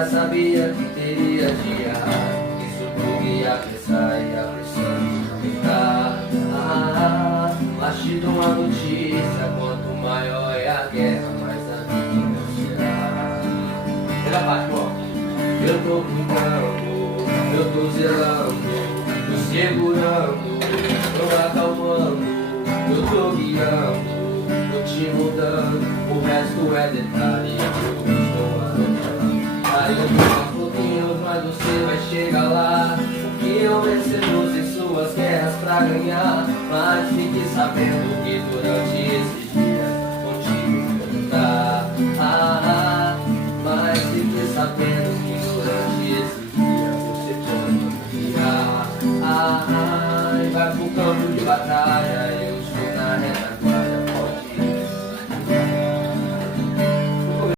já sabia que teria dia. Isso tudo ia apressar e a pressão ia aumentar. Mas te dou uma notícia: quanto maior é a guerra, mais a vida será. Pela parte, ó. Eu tô cuidando, eu tô zelando, tô segurando, tô acalmando, eu tô guiando, tô te mudando. O resto é detalhe, eu estou anotando. Ainda aos pouquinhos, mas você vai chegar lá. O que eu vencedor em suas guerras pra ganhar. Mas fique sabendo que durante